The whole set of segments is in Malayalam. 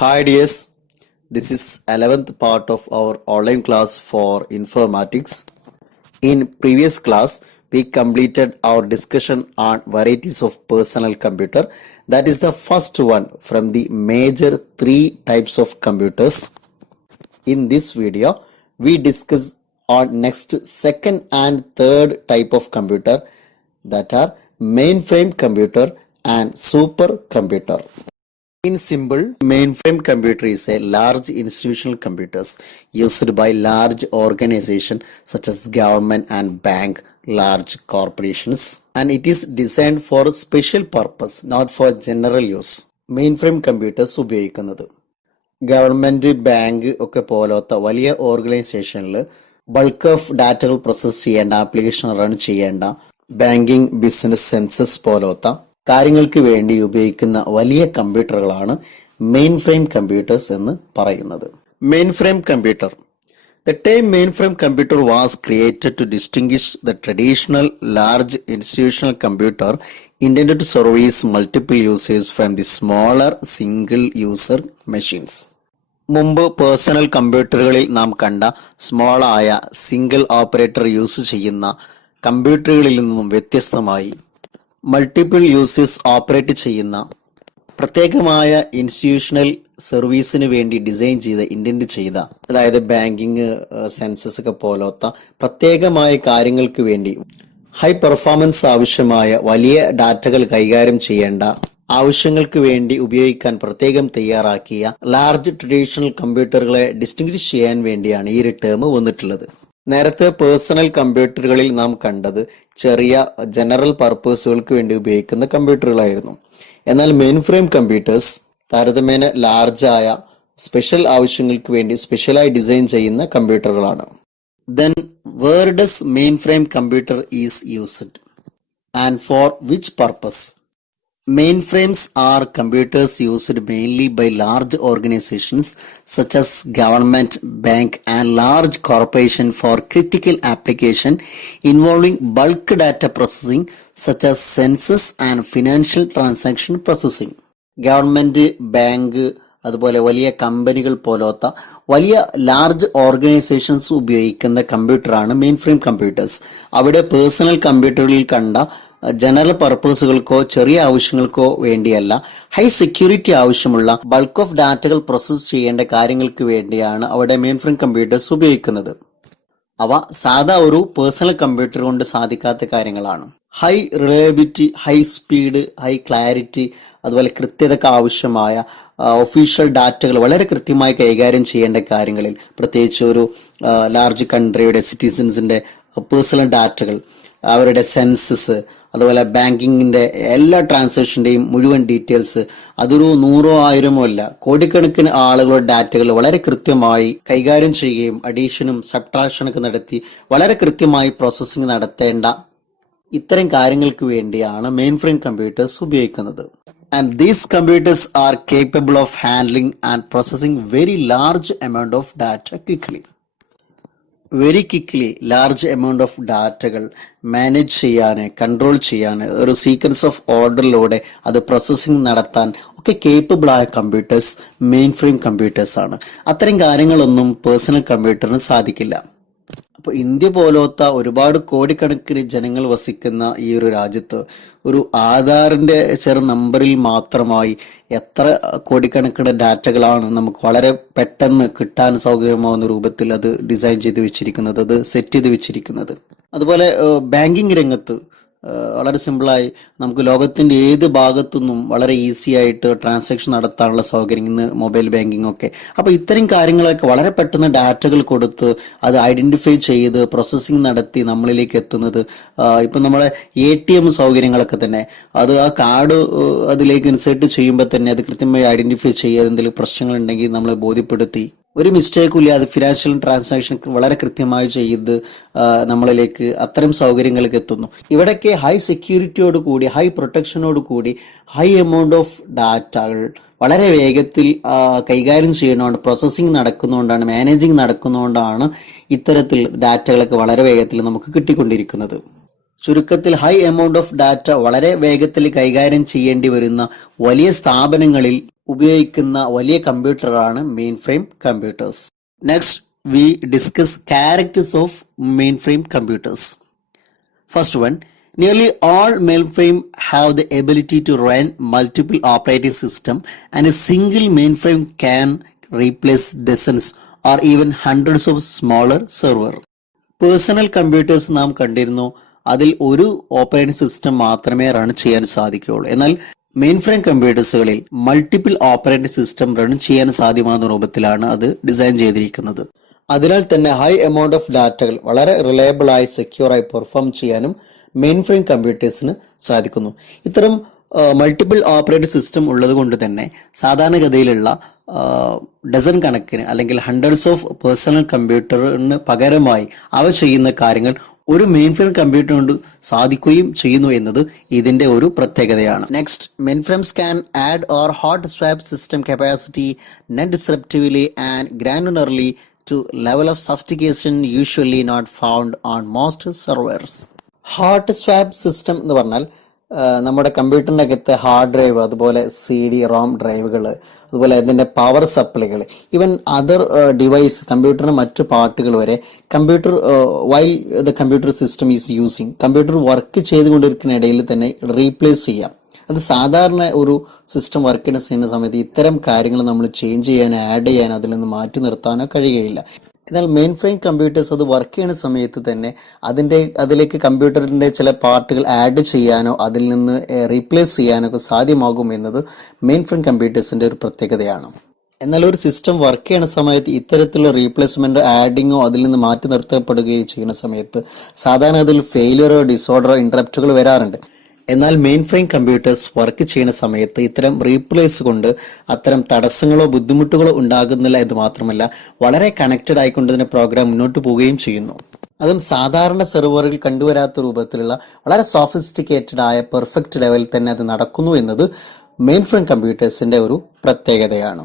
Hi dears, this is 11th part of our online class for informatics. In previous class, we completed our discussion on varieties of personal computer. That is the first one from the major three types of computers. In this video, we discuss on next second and third type of computer, that are mainframe computer and supercomputer. In simple, mainframe computer is a large institutional computers used by large organizations such as government and bank, large corporations, and it is designed for special purpose, not for general use. Mainframe computers ഉപയോഗിക്കുന്നത് ഗവൺമെന്റ്, ബാങ്ക് ഒക്കെ പോലത്തെ വലിയ ഓർഗനൈസേഷനിൽ ബൾക്ക് ഓഫ് ഡാറ്റകൾ പ്രോസസ് ചെയ്യേണ്ട, ആപ്ലിക്കേഷൻ റൺ ചെയ്യേണ്ട, ബാങ്കിങ്, ബിസിനസ്, സെൻസസ് പോലത്തെ കാര്യങ്ങൾക്ക് വേണ്ടി ഉപയോഗിക്കുന്ന വലിയ കമ്പ്യൂട്ടറുകളാണ് മെയിൻ ഫ്രെയിം കമ്പ്യൂട്ടേഴ്സ് എന്ന് പറയുന്നത്. Main frame computer. The term mainframe computer was created to distinguish the traditional large institutional computer intended to service multiple users from the smaller single user machines. മുമ്പ് പേഴ്സണൽ കമ്പ്യൂട്ടറുകളിൽ നാം കണ്ട സ്മോൾ ആയ സിംഗിൾ ഓപ്പറേറ്റർ യൂസ് ചെയ്യുന്ന കമ്പ്യൂട്ടറുകളിൽ നിന്നും വ്യത്യസ്തമായി മൾട്ടിപ്പിൾ യൂസേഴ്സ് ഓപ്പറേറ്റ് ചെയ്യുന്ന പ്രത്യേകമായ ഇൻസ്റ്റിറ്റ്യൂഷണൽ സർവീസിന് വേണ്ടി ഡിസൈൻ ചെയ്ത, ഇന്റന്റ് ചെയ്ത, അതായത് ബാങ്കിങ്, സെൻസസ് ഒക്കെ പോലത്തെ പ്രത്യേകമായ കാര്യങ്ങൾക്ക് വേണ്ടി ഹൈ പെർഫോമൻസ് ആവശ്യമായ വലിയ ഡാറ്റകൾ കൈകാര്യം ചെയ്യേണ്ട ആവശ്യങ്ങൾക്ക് വേണ്ടി ഉപയോഗിക്കാൻ പ്രത്യേകം തയ്യാറാക്കിയ ലാർജ് ട്രഡീഷണൽ കമ്പ്യൂട്ടറുകളെ ഡിസ്റ്റിംഗ്വിഷ് ചെയ്യാൻ വേണ്ടിയാണ് ഈ ഒരു ടേം വന്നിട്ടുള്ളത്. നേരത്തെ പേഴ്സണൽ കമ്പ്യൂട്ടറുകളിൽ നാം കണ്ടത് ചെറിയ ജനറൽ പർപ്പസുകൾക്ക് വേണ്ടി ഉപയോഗിക്കുന്ന കമ്പ്യൂട്ടറുകളായിരുന്നു. എന്നാൽ മെയിൻ ഫ്രെയിം കമ്പ്യൂട്ടേഴ്സ് താരതമ്യേന ലാർജായ സ്പെഷ്യൽ ആവശ്യങ്ങൾക്ക് വേണ്ടി സ്പെഷ്യലായി ഡിസൈൻ ചെയ്യുന്ന കമ്പ്യൂട്ടറുകളാണ്. Then where does mainframe computer is used and for which purpose? Mainframes are computers used mainly by large organizations such as government, bank and large corporation for critical application involving bulk data processing such as census and financial transaction processing. Government, bank, അതുപോലെ വലിയ കമ്പനികൾ പോലത്തെ വലിയ ലാർജ് ഓർഗനൈസേഷൻസ് ഉപയോഗിക്കുന്ന കമ്പ്യൂട്ടറാണ് മെയിൻ ഫ്രെയിം കമ്പ്യൂട്ടേഴ്സ്. അവിടെ പേഴ്സണൽ കമ്പ്യൂട്ടറുകളിൽ കണ്ട ജനറൽ പർപ്പസുകൾക്കോ ചെറിയ ആവശ്യങ്ങൾക്കോ വേണ്ടിയല്ല, ഹൈ സെക്യൂരിറ്റി ആവശ്യമുള്ള ബൾക്ക് ഓഫ് ഡാറ്റകൾ പ്രോസസ് ചെയ്യേണ്ട കാര്യങ്ങൾക്ക് വേണ്ടിയാണ് അവിടെ മെയിൻ ഫ്രെയിം കമ്പ്യൂട്ടേഴ്സ് ഉപയോഗിക്കുന്നത്. അവ സാധാ ഒരു പേഴ്സണൽ കമ്പ്യൂട്ടർ കൊണ്ട് സാധിക്കാത്ത കാര്യങ്ങളാണ്. High reliability, high speed, high clarity, അതുപോലെ കൃത്യതയ്ക്ക് ആവശ്യമായ ഒഫീഷ്യൽ ഡാറ്റകൾ വളരെ കൃത്യമായി കൈകാര്യം ചെയ്യേണ്ട കാര്യങ്ങളിൽ, പ്രത്യേകിച്ച് ഒരു ലാർജ് കൺട്രിയുടെ സിറ്റിസൻസിന്റെ പേഴ്സണൽ ഡാറ്റകൾ, അവരുടെ സെൻസസ്, അതുപോലെ ബാങ്കിങ്ങിന്റെ എല്ലാ ട്രാൻസാക്ഷന്റെയും മുഴുവൻ ഡീറ്റെയിൽസ്, അതൊരു 100 1000 അല്ല, കോടിക്കണക്കിന് ആളുകളുടെ ഡാറ്റകൾ വളരെ കൃത്യമായി കൈകാര്യം ചെയ്യുകയും അഡീഷനും സബ്ട്രാക്ഷനൊക്കെ നടത്തി വളരെ കൃത്യമായി പ്രോസസ്സിംഗ് നടത്തേണ്ട ഇത്തരം കാര്യങ്ങൾക്ക് വേണ്ടിയാണ് മെയിൻ ഫ്രെയിം കമ്പ്യൂട്ടേഴ്സ് ഉപയോഗിക്കുന്നത്. And these computers are capable of handling and processing very large amount of data quickly. Very quickly large amount of ഡാറ്റകൾ മാനേജ് ചെയ്യാൻ, കൺട്രോൾ ചെയ്യാൻ, ഒരു സീക്വൻസ് ഓഫ് ഓർഡറിലൂടെ അത് പ്രോസസ്സിംഗ് നടത്താൻ ഒക്കെ കേപ്പബിൾ ആയ കമ്പ്യൂട്ടേഴ്സ് മെയിൻ ഫ്രെയിം കമ്പ്യൂട്ടേഴ്സ് ആണ്. അത്തരം കാര്യങ്ങളൊന്നും പേഴ്സണൽ കമ്പ്യൂട്ടറിന് സാധിക്കില്ല. അപ്പോൾ ഇന്ത്യ പോലത്തെ ഒരുപാട് കോടിക്കണക്കിന് ജനങ്ങൾ വസിക്കുന്ന ഈ ഒരു രാജ്യത്ത് ഒരു ആധാറിന്റെ ചെറു നമ്പറിൽ മാത്രമായി എത്ര കോടിക്കണക്കിന് ഡാറ്റകളാണ് നമുക്ക് വളരെ പെട്ടെന്ന് കിട്ടാൻ സൗകര്യമാവുന്ന രൂപത്തിൽ അത് ഡിസൈൻ ചെയ്ത് വെച്ചിരിക്കുന്നത്, അത് സെറ്റ് ചെയ്ത് വെച്ചിരിക്കുന്നത്. അതുപോലെ ബാങ്കിങ് രംഗത്ത് വളരെ സിമ്പിളായി നമുക്ക് ലോകത്തിന്റെ ഏത് ഭാഗത്തുനിന്നും വളരെ ഈസി ആയിട്ട് ട്രാൻസാക്ഷൻ നടത്താനുള്ള സൗകര്യം ഇന്ന് മൊബൈൽ ബാങ്കിങ് ഒക്കെ. അപ്പൊ ഇത്തരം കാര്യങ്ങളൊക്കെ വളരെ പെട്ടെന്ന് ഡാറ്റകൾ കൊടുത്ത് അത് ഐഡന്റിഫൈ ചെയ്ത് പ്രോസസ്സിംഗ് നടത്തി നമ്മളിലേക്ക് എത്തുന്നത്, ഇപ്പൊ നമ്മളെ ATM സൗകര്യങ്ങളൊക്കെ തന്നെ അത് ആ കാർഡ് അതിലേക്ക് ഇൻസേർട്ട് ചെയ്യുമ്പോൾ തന്നെ അത് കൃത്യമായി ഐഡന്റിഫൈ ചെയ്യുക, എന്തെങ്കിലും പ്രശ്നങ്ങൾ ഉണ്ടെങ്കിൽ നമ്മളെ ബോധ്യപ്പെടുത്തി ഒരു മിസ്റ്റേക്കും ഇല്ലാതെ ഫിനാൻഷ്യൽ ട്രാൻസാക്ഷൻ വളരെ കൃത്യമായി ചെയ്ത് നമ്മളിലേക്ക് അത്തരം സൗകര്യങ്ങൾക്ക് എത്തുന്നു. ഇവിടൊക്കെ ഹൈ സെക്യൂരിറ്റിയോട് കൂടി, ഹൈ പ്രൊട്ടക്ഷനോട് കൂടി, ഹൈ എമൗണ്ട് ഓഫ് ഡാറ്റകൾ വളരെ വേഗത്തിൽ കൈകാര്യം ചെയ്യുന്നതുകൊണ്ട്, പ്രോസസ്സിംഗ് നടക്കുന്നതുകൊണ്ടാണ്, മാനേജിങ് നടക്കുന്നതുകൊണ്ടാണ് ഇത്തരത്തിൽ ഡാറ്റകളൊക്കെ വളരെ വേഗത്തിൽ നമുക്ക് കിട്ടിക്കൊണ്ടിരിക്കുന്നത്. ചുരുക്കത്തിൽ ഹൈ എമൗണ്ട് ഓഫ് ഡാറ്റ വളരെ വേഗത്തിൽ കൈകാര്യം ചെയ്യേണ്ടി വരുന്ന വലിയ സ്ഥാപനങ്ങളിൽ ഉപയോഗിക്കുന്ന വലിയ കമ്പ്യൂട്ടറുകളാണ് mainframe computers. Next we discuss characters of mainframe computers. First one, nearly all mainframe have the ability to run multiple operating system, and a single mainframe can replace dozens or even hundreds of smaller server. Personal computers നാം കണ്ടിരുന്നു, അതിൽ ഒരു ഓപ്പറേറ്റിംഗ് സിസ്റ്റം മാത്രമേ റൺ ചെയ്യാൻ സാധിക്കുകയുള്ളൂ. എന്നാൽ മെയിൻ ഫ്രെയിം കമ്പ്യൂട്ടേഴ്സുകളിൽ മൾട്ടിപ്പിൾ ഓപ്പറേറ്റിംഗ് സിസ്റ്റം റൺ ചെയ്യാൻ സാധ്യമാകുന്ന രൂപത്തിലാണ് അത് ഡിസൈൻ ചെയ്തിരിക്കുന്നത്. അതിനാൽ തന്നെ ഹൈ എമൗണ്ട് ഓഫ് ഡാറ്റകൾ വളരെ റിലയബിൾ ആയി സെക്യൂർ ആയി പെർഫോം ചെയ്യാനും മെയിൻ ഫ്രെയിം കമ്പ്യൂട്ടേഴ്സിന് സാധിക്കുന്നു. ഇത്തരം മൾട്ടിപ്പിൾ ഓപ്പറേറ്റിംഗ് സിസ്റ്റം ഉള്ളത് കൊണ്ട് തന്നെ സാധാരണഗതിയിലുള്ള ഡസൻ കണക്കിന് അല്ലെങ്കിൽ ഹൺഡ്രഡ്സ് ഓഫ് പേഴ്സണൽ കമ്പ്യൂട്ടറിന് പകരമായി അവ ചെയ്യുന്ന കാര്യങ്ങൾ ഒരു മെയിൻ ഫ്രെയിം കമ്പ്യൂട്ടർ കൊണ്ട് സാധിക്കുകയും ചെയ്യുന്നു എന്നത് ഇതിന്റെ ഒരു പ്രത്യേകതയാണ്. Next, main frames can add or hot swap system capacity non disruptively and granularly to level of sophistication usually not found on most servers. Hard swap system എന്ന് പറഞ്ഞാൽ നമ്മുടെ കമ്പ്യൂട്ടറിൻ്റെ അകത്തെ ഹാർഡ് ഡ്രൈവ്, അതുപോലെ CD ROM ഡ്രൈവുകൾ, അതുപോലെ അതിൻ്റെ പവർ സപ്ലൈകൾ, ഈവൻ അതർ ഡിവൈസ് കമ്പ്യൂട്ടറിന് മറ്റു പാർട്ടുകൾ വരെ computer while the computer system is using computer work ചെയ്തുകൊണ്ടിരിക്കുന്ന ഇടയിൽ തന്നെ റീപ്ലേസ് ചെയ്യാം. അത് സാധാരണ ഒരു സിസ്റ്റം വർക്ക് ചെയ്യുന്ന സമയത്ത് ഇത്തരം കാര്യങ്ങൾ നമ്മൾ ചേഞ്ച് ചെയ്യാനോ ആഡ് ചെയ്യാനോ അതിൽ നിന്ന് മാറ്റി നിർത്താനോ കഴിയുകയില്ല. എന്നാൽ മെയിൻ ഫ്രെയിം കമ്പ്യൂട്ടേഴ്സ് അത് വർക്ക് ചെയ്യുന്ന സമയത്ത് തന്നെ അതിലേക്ക് കമ്പ്യൂട്ടറിന്റെ ചില പാർട്ടുകൾ ആഡ് ചെയ്യാനോ അതിൽ നിന്ന് റീപ്ലേസ് ചെയ്യാനോ ഒക്കെ സാധ്യമാകും എന്നത് മെയിൻ ഫ്രെയിം കമ്പ്യൂട്ടേഴ്സിന്റെ ഒരു പ്രത്യേകതയാണ്. എന്നാൽ ഒരു സിസ്റ്റം വർക്ക് ചെയ്യുന്ന സമയത്ത് ഇത്തരത്തിലുള്ള റീപ്ലേസ്മെന്റോ ആഡിങ്ങോ അതിൽ നിന്ന് മാറ്റി നിർത്തപ്പെടുകയോ ചെയ്യുന്ന സമയത്ത് സാധാരണ അതിൽ ഫെയിലിയറോ ഡിസോർഡറോ ഇന്ററപ്റ്റുകൾ വരാറുണ്ട്. എന്നാൽ മെയിൻ ഫ്രെയിം കമ്പ്യൂട്ടേഴ്സ് വർക്ക് ചെയ്യുന്ന സമയത്ത് ഇത്തരം റീപ്ലേസ് കൊണ്ട് അത്തരം തടസ്സങ്ങളോ ബുദ്ധിമുട്ടുകളോ ഉണ്ടാകുന്നില്ല എന്ന് മാത്രമല്ല വളരെ കണക്റ്റഡ് ആയിക്കൊണ്ട് തന്നെ പ്രോഗ്രാം മുന്നോട്ട് പോവുകയും ചെയ്യുന്നു. അതും സാധാരണ സെർവറിൽ കണ്ടുവരാത്ത രൂപത്തിലുള്ള വളരെ സോഫിസ്റ്റിക്കേറ്റഡ് ആയ പെർഫെക്റ്റ് ലെവലിൽ തന്നെ അത് നടക്കുന്നു എന്നത് മെയിൻ ഫ്രെയിം കമ്പ്യൂട്ടേഴ്സിന്റെ ഒരു പ്രത്യേകതയാണ്.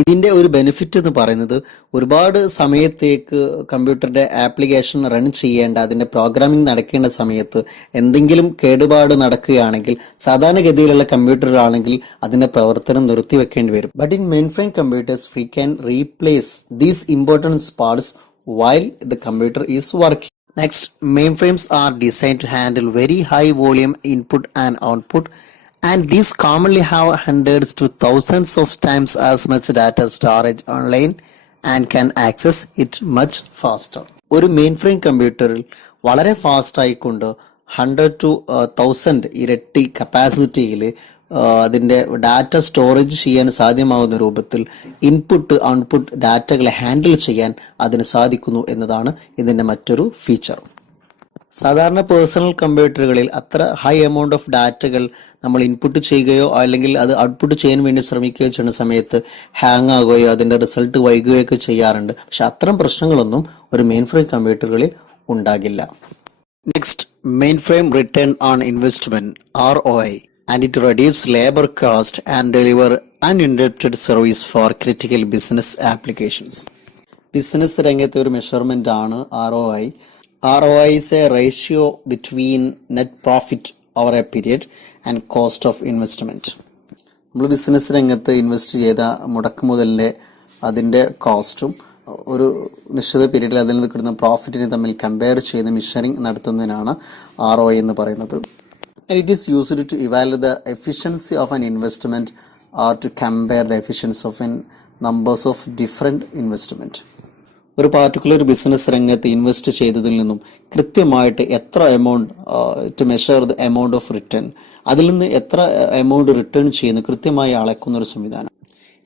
ഇതിന്റെ ഒരു ബെനിഫിറ്റ് എന്ന് പറയുന്നത് ഒരുപാട് സമയത്തേക്ക് കമ്പ്യൂട്ടറിന്റെ ആപ്ലിക്കേഷൻ റൺ ചെയ്യേണ്ട, അതിന്റെ പ്രോഗ്രാമിംഗ് നടക്കേണ്ട സമയത്ത് എന്തെങ്കിലും കേടുപാട് നടക്കുകയാണെങ്കിൽ സാധാരണഗതിയിലുള്ള കമ്പ്യൂട്ടറുകളാണെങ്കിൽ അതിന്റെ പ്രവർത്തനം നിർത്തിവെക്കേണ്ടി വരും. But in main frame computers we can replace these important parts while the computer is working. Next, mainframes are designed to handle very high volume input and output, and these commonly have hundreds to thousands of times as much data storage online and can access it much faster. ഒരു മെയിൻ ഫ്രെയിം കമ്പ്യൂട്ടറിൽ വളരെ ഫാസ്റ്റ് ആയിക്കൊണ്ട് 100 to 1000 ഇരട്ടി കപ്പാസിറ്റിയിൽ അതിൻ്റെ ഡാറ്റ സ്റ്റോറേജ് ചെയ്യാൻ സാധ്യമാകുന്ന രൂപത്തിൽ ഇൻപുട്ട് ഔട്ട്പുട്ട് ഡാറ്റകളെ ഹാൻഡിൽ ചെയ്യാൻ അതിന് സാധിക്കുന്നു എന്നതാണ് ഇതിൻ്റെ മറ്റൊരു ഫീച്ചർ. സാധാരണ പേഴ്സണൽ കമ്പ്യൂട്ടറുകളിൽ അത്ര ഹൈ എമൗണ്ട് ഓഫ് ഡാറ്റകൾ നമ്മൾ ഇൻപുട്ട് ചെയ്യുകയോ അല്ലെങ്കിൽ അത് ഔട്ട്പുട്ട് ചെയ്യാൻ വേണ്ടി ശ്രമിക്കുകയോ ചെയ്യുന്ന സമയത്ത് ഹാങ് ആകുകയോ അതിൻ്റെ റിസൾട്ട് വൈകുകയോ ഒക്കെ ചെയ്യാറുണ്ട്. പക്ഷെ അത്തരം പ്രശ്നങ്ങളൊന്നും ഒരു മെയിൻ ഫ്രെയിം കമ്പ്യൂട്ടറുകളിൽ ഉണ്ടാകില്ല. Next, main frame return on investment ROI, and it reduces labor cost and deliver uninterrupted service for critical business applications. Business രംഗത്തെ ഒരു മെഷർമെന്റ് ആണ് ROI. ROI is a ratio between net profit over a period and cost of investment. നമ്മൾ ബിസിനസ് രംഗത്ത് ഇൻവെസ്റ്റ് ചെയ്ത മുടക്കുമുതലിൻ്റെ അതിൻ്റെ കോസ്റ്റും ഒരു നിശ്ചിത പീരീഡിൽ അതിൽ നിന്ന് കിട്ടുന്ന പ്രോഫിറ്റിനെ തമ്മിൽ കമ്പയർ ചെയ്ത് മെഷറിംഗ് നടത്തുന്നതിനാണ് ROI എന്ന് പറയുന്നത്. And it is used to evaluate the efficiency of an investment or to compare the efficiency of numbers of different investment. ഒരു പാർട്ടിക്കുലർ ബിസിനസ് രംഗത്ത് ഇൻവെസ്റ്റ് ചെയ്തതിൽ നിന്നും കൃത്യമായിട്ട് എത്ര amount to measure the amount of return, അതിൽ നിന്ന് എത്ര എമൗണ്ട് റിട്ടേൺ ചെയ്യുന്നു കൃത്യമായി അളക്കുന്ന ഒരു സംവിധാനം.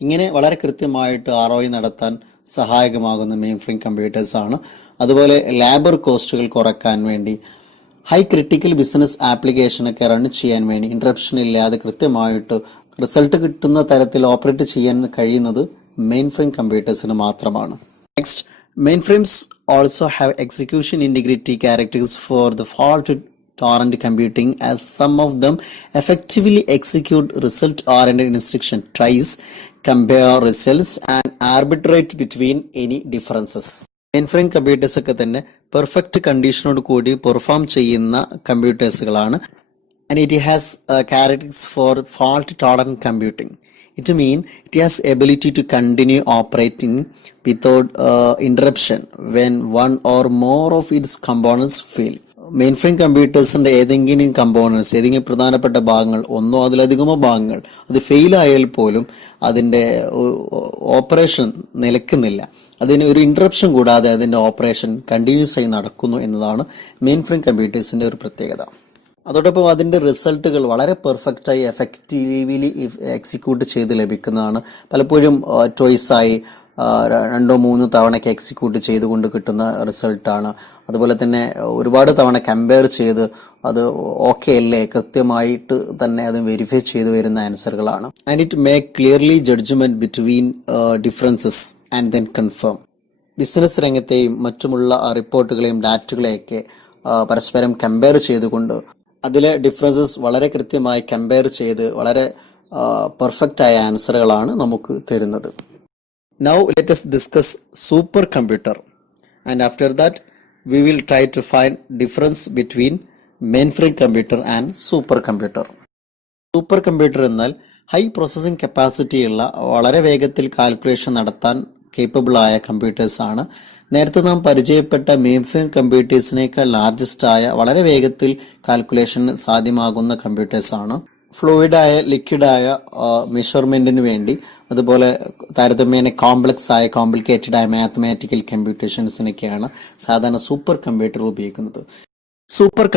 ഇങ്ങനെ വളരെ കൃത്യമായിട്ട് ROI നടത്താൻ സഹായകമാകുന്ന മെയിൻ ഫ്രെയിം കമ്പ്യൂട്ടേഴ്സ് ആണ്. അതുപോലെ ലേബർ കോസ്റ്റുകൾ കുറയ്ക്കാൻ വേണ്ടി ഹൈ ക്രിട്ടിക്കൽ ബിസിനസ് ആപ്ലിക്കേഷനൊക്കെ റൺ ചെയ്യാൻ വേണ്ടി ഇന്ററപ്ഷൻ ഇല്ലാതെ കൃത്യമായിട്ട് റിസൾട്ട് കിട്ടുന്ന തരത്തിൽ ഓപ്പറേറ്റ് ചെയ്യാൻ കഴിയുന്നത് മെയിൻ ഫ്രെയിം കമ്പ്യൂട്ടേഴ്സിന് മാത്രമാണ്. Next, mainframes also have execution integrity characters for the fault tolerant computing as some of them effectively execute result oriented instruction tries, compare results and arbitrate between any differences. Mainframe computers ഒക്കെ തന്നെ പെർഫെക്റ്റ് കണ്ടീഷനോട് കൂടി പെർഫോം ചെയ്യുന്ന കമ്പ്യൂട്ടേഴ്സുകളാണ്. And it has characters for fault tolerant computing. It means it has ability to continue operating without interruption when one or more of its components fail. Mainframe കമ്പ്യൂട്ടേഴ്സിന്റെ ഏതെങ്കിലും കമ്പോണൻസ്, ഏതെങ്കിലും പ്രധാനപ്പെട്ട ഭാഗങ്ങൾ, ഒന്നോ അതിലധികമോ ഭാഗങ്ങൾ അത് ഫെയിൽ ആയാൽ പോലും അതിന്റെ ഓപ്പറേഷൻ നിലക്കുന്നില്ല. അതിന് ഒരു ഇന്ററപ്ഷൻ കൂടാതെ അതിന്റെ ഓപ്പറേഷൻ കണ്ടിന്യൂസ് ആയി നടക്കുന്നു എന്നതാണ് മെയിൻ ഫ്രെയിം കമ്പ്യൂട്ടേഴ്സിന്റെ ഒരു പ്രത്യേകത. അതോടൊപ്പം അതിന്റെ റിസൾട്ടുകൾ വളരെ പെർഫെക്റ്റായി എഫക്റ്റീവ്ലി എക്സിക്യൂട്ട് ചെയ്ത് ലഭിക്കുന്നതാണ്. പലപ്പോഴും ടോയ്സായി 2-3 തവണയ്ക്ക് എക്സിക്യൂട്ട് ചെയ്തുകൊണ്ട് കിട്ടുന്ന റിസൾട്ടാണ്. അതുപോലെ തന്നെ ഒരുപാട് തവണ കമ്പയർ ചെയ്ത് അത് ഓക്കെ അല്ലേ കൃത്യമായിട്ട് തന്നെ അത് വെരിഫൈ ചെയ്ത് വരുന്ന ആൻസറുകളാണ്. And it make clearly judgement between differences and then confirm. Business രംഗത്തെയും മറ്റുമുള്ള റിപ്പോർട്ടുകളെയും ഡാറ്റകളെയൊക്കെ പരസ്പരം കമ്പയർ ചെയ്തുകൊണ്ട് അതിലെ ഡിഫറൻസസ് വളരെ കൃത്യമായി കമ്പയർ ചെയ്ത് വളരെ പെർഫെക്റ്റ് ആയ ആൻസറുകളാണ് നമുക്ക് തരുന്നത്. Now let us discuss supercomputer, and after that we will try to find difference between mainframe computer and supercomputer. Supercomputer എന്നാൽ ഹൈ പ്രോസസ്സിംഗ് കപ്പാസിറ്റി ഉള്ള വളരെ വേഗത്തിൽ കാൽക്കുലേഷൻ നടത്താൻ കേപ്പബിൾ ആയ കമ്പ്യൂട്ടേഴ്സ് ആണ്. നേരത്തെ നാം പരിചയപ്പെട്ട മെയിൻഫ്രെയിം കമ്പ്യൂട്ടേഴ്സിനേക്കാൾ ലാർജസ്റ്റ് ആയ വളരെ വേഗത്തിൽ കാൽക്കുലേഷൻ സാധ്യമാകുന്ന കമ്പ്യൂട്ടേഴ്സ് ആണ്. ഫ്ലൂയിഡായ ലിക്വിഡായ മെഷർമെന്റിന് വേണ്ടി, അതുപോലെ താരതമ്യേന കോംപ്ലക്സ് ആയ കോംപ്ലിക്കേറ്റഡ് ആയ മാത്തമാറ്റിക്കൽ കമ്പ്യൂട്ടേഷൻസിനൊക്കെയാണ് സാധാരണ സൂപ്പർ കമ്പ്യൂട്ടർ ഉപയോഗിക്കുന്നത്. Super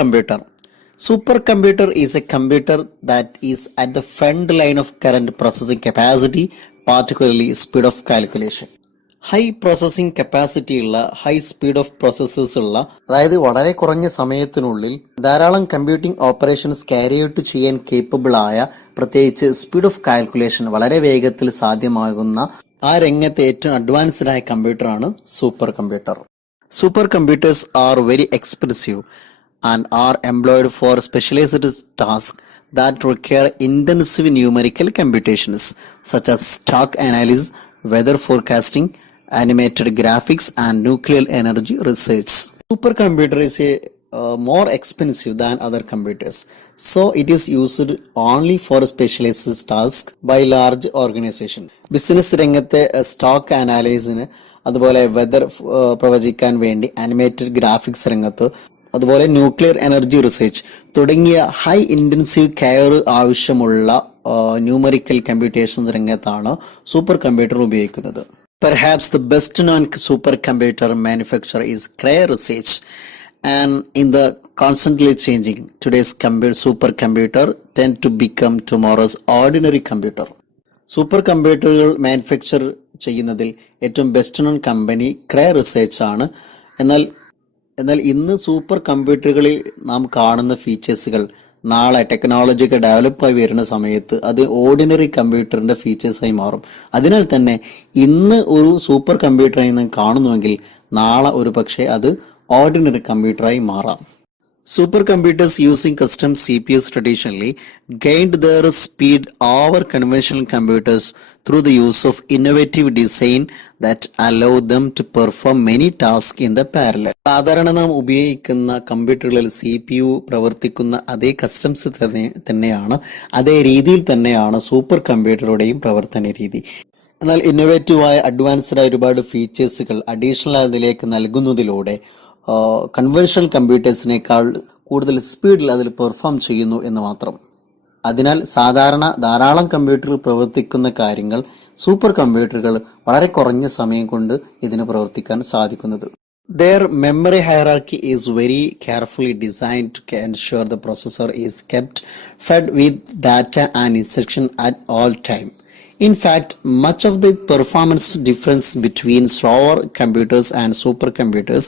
computer is a computer that is at the front line of current processing capacity, particularly speed of calculation. High processing capacity ഉള്ള, ഹൈ സ്പീഡ് ഓഫ് പ്രോസസ്സേഴ്സ് ഉള്ള, അതായത് വളരെ കുറഞ്ഞ സമയത്തിനുള്ളിൽ ധാരാളം കമ്പ്യൂട്ടിംഗ് ഓപ്പറേഷൻസ് ക്യാരി ഔട്ട് ചെയ്യാൻ കേപ്പബിൾ ആയ, പ്രത്യേകിച്ച് സ്പീഡ് ഓഫ് കാൽക്കുലേഷൻ വളരെ വേഗത്തിൽ സാധ്യമാകുന്ന ആ രംഗത്തെ ഏറ്റവും അഡ്വാൻസ്ഡ് ആയ കമ്പ്യൂട്ടറാണ് supercomputer. Supercomputers are very expensive and are employed for specialized tasks that require intensive numerical computations such as stock analysis, weather forecasting, animated graphics and nuclear energy research. Supercomputer is more expensive than other computers, so it is used only for specialized tasks by large organization. Business രംഗത്തെ സ്റ്റോക്ക് അനാലിസിന്, അതുപോലെ വെതർ പ്രവചിക്കാൻ വേണ്ടി ആനിമേറ്റഡ് ഗ്രാഫിക്സ് രംഗത്ത്, അതുപോലെ ന്യൂക്ലിയർ എനർജി റിസർച്ച് തുടങ്ങിയ ഹൈ ഇന്റൻസീവ് കെയർ ആവശ്യമുള്ള ന്യൂമറിക്കൽ കമ്പ്യൂട്ടേഷൻസ് രംഗത്താണ് സൂപ്പർ കമ്പ്യൂട്ടർ ഉപയോഗിക്കുന്നത്. Perhaps the best known supercomputer manufacturer is Cray Research, and in the constantly changing today's supercomputer tend to become tomorrow's ordinary computer. Super കമ്പ്യൂട്ടറുകൾ മാനുഫാക്ചർ ചെയ്യുന്നതിൽ ഏറ്റവും ബെസ്റ്റ് നോൺ കമ്പനി ക്രേ റിസർച്ച് ആണ്. എന്നാൽ ഇന്ന് സൂപ്പർ കമ്പ്യൂട്ടറുകളിൽ നാം കാണുന്ന ഫീച്ചേഴ്സുകൾ നാളെ ടെക്നോളജിയൊക്കെ ഡെവലപ്പായി വരുന്ന സമയത്ത് അത് ഓർഡിനറി കമ്പ്യൂട്ടറിന്റെ ഫീച്ചേഴ്സായി മാറും. അതിനാൽ തന്നെ ഇന്ന് ഒരു സൂപ്പർ കമ്പ്യൂട്ടറായി നാം കാണുന്നുവെങ്കിൽ നാളെ ഒരു പക്ഷേ അത് ഓർഡിനറി കമ്പ്യൂട്ടറായി മാറാം. Supercomputers using custom CPUs traditionally gained their speed over conventional computers through the use of innovative design that allow them to perform many tasks in the parallel. സാധാരണ നാം ഉപയോഗിക്കുന്ന കമ്പ്യൂട്ടറുകളിൽ CPU പ്രവർത്തിക്കുന്ന അതേ കസ്റ്റംസ് തന്നെയാണ്, അതേ രീതിയിൽ തന്നെയാണ് സൂപ്പർ കമ്പ്യൂട്ടറുടെയും പ്രവർത്തന രീതി. എന്നാൽ ഇന്നോവേറ്റീവായ അഡ്വാൻസ്ഡ് ആയ ഒരുപാട് ഫീച്ചേഴ്സുകൾ അഡീഷണൽ അതിലേക്ക് നൽകുന്നതിലൂടെ കൺവെൻഷണൽ കമ്പ്യൂട്ടേഴ്സിനേക്കാൾ കൂടുതൽ സ്പീഡിൽ അതിൽ പെർഫോം ചെയ്യുന്നു എന്ന് മാത്രം. അതിനാൽ സാധാരണ ധാരാളം കമ്പ്യൂട്ടറിൽ പ്രവർത്തിക്കുന്ന കാര്യങ്ങൾ സൂപ്പർ കമ്പ്യൂട്ടറുകൾ വളരെ കുറഞ്ഞ സമയം കൊണ്ട് ഇതിന് പ്രവർത്തിക്കാൻ സാധിക്കുന്നത്. Their memory hierarchy is very carefully designed to ensure the processor is kept fed with data and instruction at all time. In fact, much of the performance difference between slower computers and supercomputers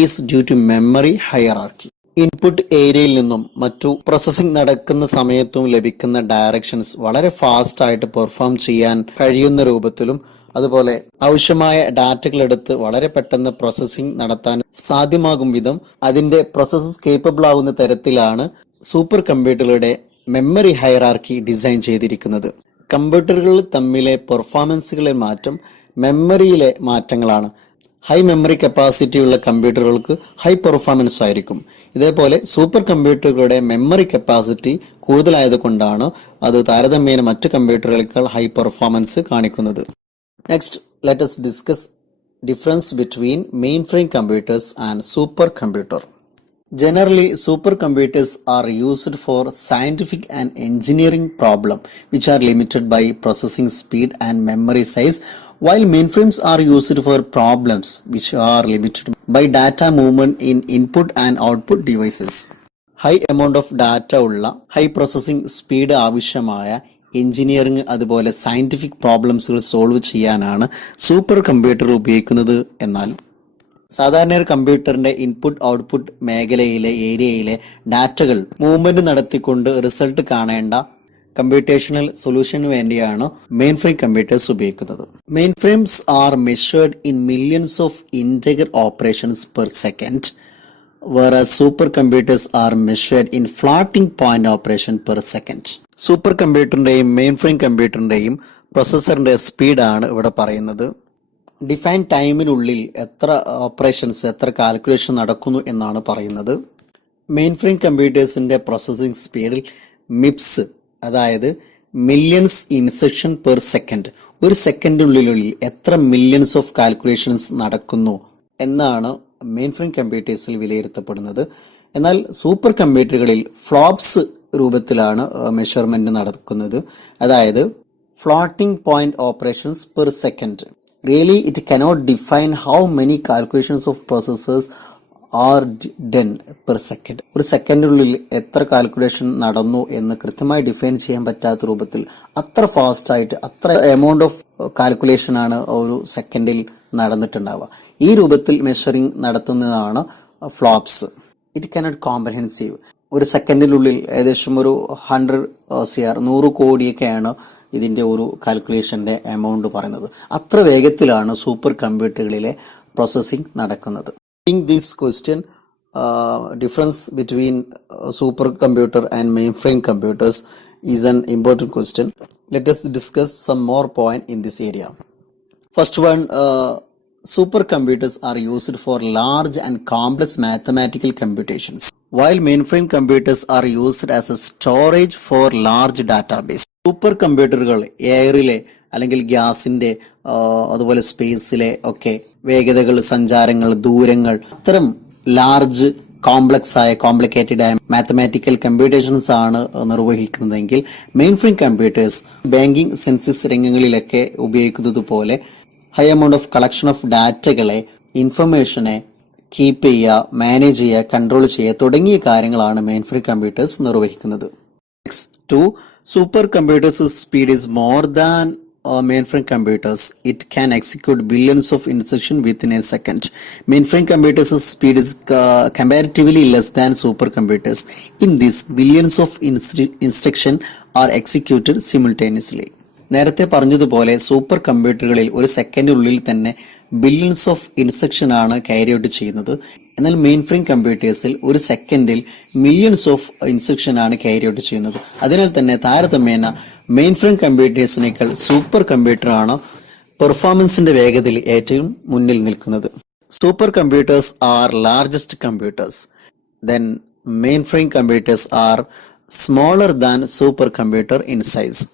is due to memory hierarchy. Input ഏരിയയിൽ നിന്നും മറ്റു പ്രോസസ്സിംഗ് നടക്കുന്ന സമയത്തും ലഭിക്കുന്ന ഡയറക്ഷൻസ് വളരെ ഫാസ്റ്റ് ആയിട്ട് പെർഫോം ചെയ്യാൻ കഴിയുന്ന രൂപത്തിലും, അതുപോലെ ആവശ്യമായ ഡാറ്റകൾ എടുത്ത് വളരെ പെട്ടെന്ന് പ്രോസസ്സിംഗ് നടത്താൻ സാധ്യമാകും വിധം അതിന്റെ പ്രോസസ്സസ് കേപ്പബിൾ ആവുന്ന തരത്തിലാണ് സൂപ്പർ കമ്പ്യൂട്ടറുകളുടെ മെമ്മറി ഹൈറാർക്കി ഡിസൈൻ ചെയ്തിരിക്കുന്നത്. കമ്പ്യൂട്ടറുകൾ തമ്മിലെ പെർഫോമൻസുകളിലെ മാറ്റം മെമ്മറിയിലെ മാറ്റങ്ങളാണ്. ഹൈ മെമ്മറി കപ്പാസിറ്റി ഉള്ള കമ്പ്യൂട്ടറുകൾക്ക് ഹൈ പെർഫോമൻസ് ആയിരിക്കും. ഇതേപോലെ സൂപ്പർ കമ്പ്യൂട്ടറുകളുടെ മെമ്മറി കപ്പാസിറ്റി കൂടുതലായതുകൊണ്ടാണ് അത് താരതമ്യേന മറ്റു കമ്പ്യൂട്ടറുകളേക്കാൾ ഹൈ പെർഫോമൻസ് കാണിക്കുന്നത്. Next let us discuss difference between main frame computers and super computer. Generally, supercomputers are used for scientific and engineering problems which are limited by processing speed and memory size, while mainframes are used for problems which are limited by data movement in input and output devices. High amount of data ഉള്ള ഹൈ പ്രോസസ്സിംഗ് സ്പീഡ് ആവശ്യമായ എഞ്ചിനീയറിംഗ് അതുപോലെ സയന്റിഫിക് പ്രോബ്ലംസുകൾ സോൾവ് ചെയ്യാനാണ് സൂപ്പർ കമ്പ്യൂട്ടർ ഉപയോഗിക്കുന്നത്. എന്നാൽ സാധാരണ ഒരു കമ്പ്യൂട്ടറിന്റെ ഇൻപുട്ട് ഔട്ട്പുട്ട് മേഖലയിലെ ഏരിയയിലെ ഡാറ്റകൾ മൂവ്മെന്റ് നടത്തിക്കൊണ്ട് റിസൾട്ട് കാണേണ്ട കമ്പ്യൂട്ടേഷണൽ സൊല്യൂഷന് വേണ്ടിയാണ് മെയിൻ ഫ്രെയിം കമ്പ്യൂട്ടേഴ്സ് ഉപയോഗിക്കുന്നത്. Main frames R measured in millions of integral operations per second, whereas supercomputers are measured in floating point operation per second. സൂപ്പർ കമ്പ്യൂട്ടറിന്റെയും മെയിൻ ഫ്രെയിം കമ്പ്യൂട്ടറിന്റെയും പ്രൊസസ്സറിന്റെ സ്പീഡാണ് ഇവിടെ പറയുന്നത്. ഡിഫൈൻ ടൈമിനുള്ളിൽ എത്ര ഓപ്പറേഷൻസ് എത്ര കാൽക്കുലേഷൻ നടക്കുന്നു എന്നാണ് പറയുന്നത്. മെയിൻ ഫ്രെയിം കമ്പ്യൂട്ടേഴ്സിന്റെ പ്രോസസ്സിംഗ് സ്പീഡിൽ മിപ്സ്, അതായത് മില്യൺസ് ഇൻസ്ട്രക്ഷൻ പെർ സെക്കൻഡ്, ഒരു സെക്കൻഡിനുള്ളിൽ എത്ര മില്യൺസ് ഓഫ് കാൽക്കുലേഷൻസ് നടക്കുന്നു എന്നാണ് മെയിൻ ഫ്രെയിം കമ്പ്യൂട്ടേഴ്സിൽ വിലയിരുത്തപ്പെടുന്നത്. എന്നാൽ സൂപ്പർ കമ്പ്യൂട്ടറുകളിൽ ഫ്ലോപ്സ് രൂപത്തിലാണ് മെഷർമെന്റ് നടക്കുന്നത്, അതായത് floating point operations per second. Really, it cannot define how many calculations of processors are done per second. ഒരു സെക്കൻഡിനുള്ളിൽ എത്ര കാൽക്കുലേഷൻ നടന്നു എന്ന് കൃത്യമായി ഡിഫൈൻ ചെയ്യാൻ പറ്റാത്ത രൂപത്തിൽ അത്ര ഫാസ്റ്റ് ആയിട്ട് അത്ര എമൗണ്ട് ഓഫ് കാൽക്കുലേഷൻ ആണ് ഒരു സെക്കൻഡിൽ നടന്നിട്ടുണ്ടാവുക. ഈ രൂപത്തിൽ മെഷറിംഗ് നടത്തുന്നതാണ് ഫ്ലോപ്സ്. It cannot comprehensive. ഒരു സെക്കൻഡിനുള്ളിൽ ഏകദേശം ഒരു 100 CR 100 കോടിയൊക്കെയാണ് ഇതിന്റെ ഒരു കാൽക്കുലേഷന്റെ എമൗണ്ട് പറയുന്നത്. അത്ര വേഗത്തിലാണ് സൂപ്പർ കമ്പ്യൂട്ടറുകളിലെ പ്രോസസ്സിംഗ് നടക്കുന്നത്. This question difference between super computer and mainframe computers is an important question. Let us discuss some more point in this area. First one, supercomputers are used for large and complex mathematical computations, while mainframe computers are used as a storage for large database. Super കമ്പ്യൂട്ടറുകൾ എയറിലെ അല്ലെങ്കിൽ ഗ്യാസിന്റെ അതുപോലെ സ്പേസിലെ ഒക്കെ വേഗതകൾ, സഞ്ചാരങ്ങൾ, ദൂരങ്ങൾ, അത്തരം ലാർജ് കോംപ്ലക്സ് ആയ കോംപ്ലിക്കേറ്റഡ് ആയ മാത്തമാറ്റിക്കൽ കമ്പ്യൂട്ടേഷൻസ് ആണ് നിർവഹിക്കുന്നതെങ്കിൽ mainframe computers banking, census രംഗങ്ങളിലൊക്കെ ഉപയോഗിക്കുന്നത് പോലെ high amount of collection of ഡാറ്റകളെ, ഇൻഫർമേഷനെ കീപ്പ് ചെയ്യുക, മാനേജ് ചെയ്യുക, കൺട്രോൾ ചെയ്യുക തുടങ്ങിയ കാര്യങ്ങളാണ് മെയിൻ ഫ്രെയിം കമ്പ്യൂട്ടേഴ്സ് നിർവഹിക്കുന്നത്. Next, 2. Supercomputers' speed is more than mainframe computers. It can execute billions of instructions within a second. Mainframe computers' speed is comparatively less than supercomputers. In this, billions of instructions are executed simultaneously. നേരത്തെ പറഞ്ഞതുപോലെ സൂപ്പർ കമ്പ്യൂട്ടറുകളിൽ ഒരു സെക്കൻഡിനുള്ളിൽ തന്നെ ബില്യൺസ് ഓഫ് ഇൻസ്ട്രക്ഷൻ ആണ് ക്യാരി ഔട്ട് ചെയ്യുന്നത്. എന്നാൽ മെയിൻ ഫ്രെയിം കമ്പ്യൂട്ടേഴ്സിൽ ഒരു സെക്കൻഡിൽ മില്യൺസ് ഓഫ് ഇൻസ്ട്രക്ഷൻ ആണ് ക്യാരി ഔട്ട് ചെയ്യുന്നത്. അതിനാൽ തന്നെ താരതമ്യേന മെയിൻ ഫ്രെയിം കമ്പ്യൂട്ടേഴ്സിനേക്കാൾ സൂപ്പർ കമ്പ്യൂട്ടർ ആണ് പെർഫോമൻസിന്റെ വേഗതയിൽ ഏറ്റവും മുന്നിൽ നിൽക്കുന്നത്. Supercomputers are largest computers. Then mainframe computers are smaller than supercomputer in size.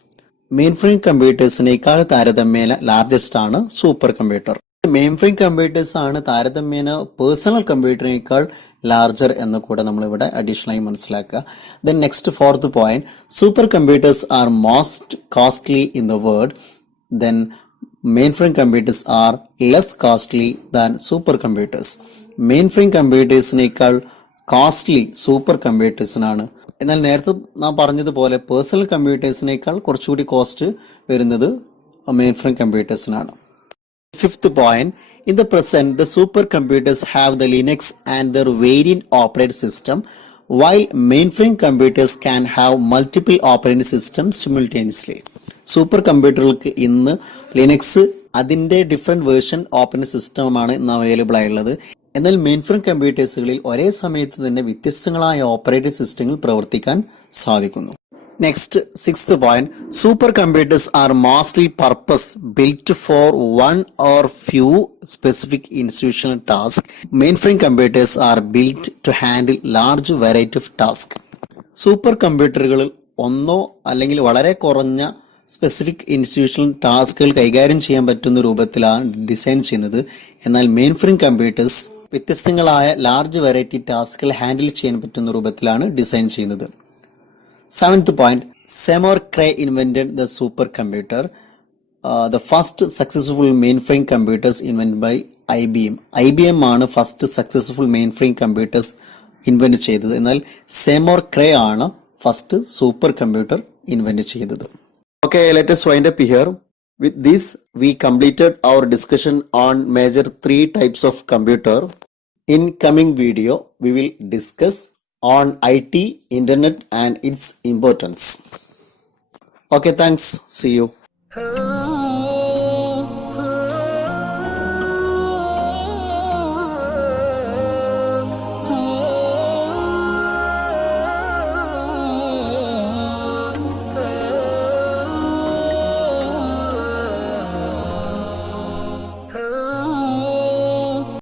Mainframe കമ്പ്യൂട്ടേഴ്സിനേക്കാൾ താരതമ്യേന ലാർജസ്റ്റ് ആണ് supercomputer. Mainframe computers ആണ് താരതമ്യേന പേഴ്സണൽ കമ്പ്യൂട്ടറിനേക്കാൾ ലാർജർ എന്ന് കൂടെ നമ്മൾ ഇവിടെ അഡീഷണൽ ആയി മനസ്സിലാക്കുക. Then next, fourth point, supercomputers are most costly in the world. Then mainframe computers are less costly than supercomputers. Mainframe കമ്പ്യൂട്ടേഴ്സിനേക്കാൾ കോസ്റ്റ്ലി സൂപ്പർ കമ്പ്യൂട്ടേഴ്സിനാണ്. എന്നാൽ നേരത്തെ നാം പറഞ്ഞതുപോലെ പേഴ്സണൽ കമ്പ്യൂട്ടേഴ്സിനേക്കാൾ കുറച്ചുകൂടി കോസ്റ്റ് വരുന്നത് മെയിൻ ഫ്രെയിം കമ്പ്യൂട്ടേഴ്സിനാണ്. Fifth point, in the present, the supercomputers have the Linux and their variant operating system, while mainframe computers can have multiple operating systems simultaneously. സൂപ്പർ കമ്പ്യൂട്ടറുകൾക്ക് ഇന്ന് ലിനക്സ് അതിന്റെ ഡിഫറെന്റ് വേർഷൻ ഓപ്പറേറ്റിംഗ് സിസ്റ്റമാണ് ഇന്ന് അവൈലബിൾ ആയുള്ളത്. എന്നാൽ മെയിൻ ഫ്രെയിം കമ്പ്യൂട്ടേഴ്സുകളിൽ ഒരേ സമയത്ത് തന്നെ വ്യത്യസ്തങ്ങളായ ഓപ്പറേറ്റിംഗ് സിസ്റ്റങ്ങൾ പ്രവർത്തിക്കാൻ സാധിക്കുന്നു. Next, sixth point, supercomputers are mostly purpose built for one or few specific institutional tasks. Mainframe computers are built to handle large variety of tasks. സൂപ്പർ കമ്പ്യൂട്ടറുകളിൽ ഒന്നോ അല്ലെങ്കിൽ വളരെ കുറഞ്ഞ സ്പെസിഫിക് ഇൻസ്റ്റിറ്റ്യൂഷണൽ ടാസ്കുകൾ കൈകാര്യം ചെയ്യാൻ പറ്റുന്ന രൂപത്തിലാണ് ഡിസൈൻ ചെയ്യുന്നത്. എന്നാൽ മെയിൻ ഫ്രെയിം കമ്പ്യൂട്ടേഴ്സ് വ്യത്യസ്തങ്ങളായ ലാർജ് വെറൈറ്റി ടാസ്കുകൾ ഹാൻഡിൽ ചെയ്യാൻ പറ്റുന്ന രൂപത്തിലാണ് ഡിസൈൻ ചെയ്യുന്നത്. Seventh point, Seymour Cray invented the supercomputer. The first successful mainframe computers invented by IBM. IBM ആണ് first successful mainframe computers invent ചെയ്തത്. എന്നാൽ സെമോർ ക്രേ ആണ് ഫസ്റ്റ് സൂപ്പർ കമ്പ്യൂട്ടർ ഇൻവെന്റ് ചെയ്തത്. Okay, let us wind up here. With this, we completed our discussion on major three types of computer. In coming video, we will discuss on IT, internet and its importance. Okay, thanks. See you.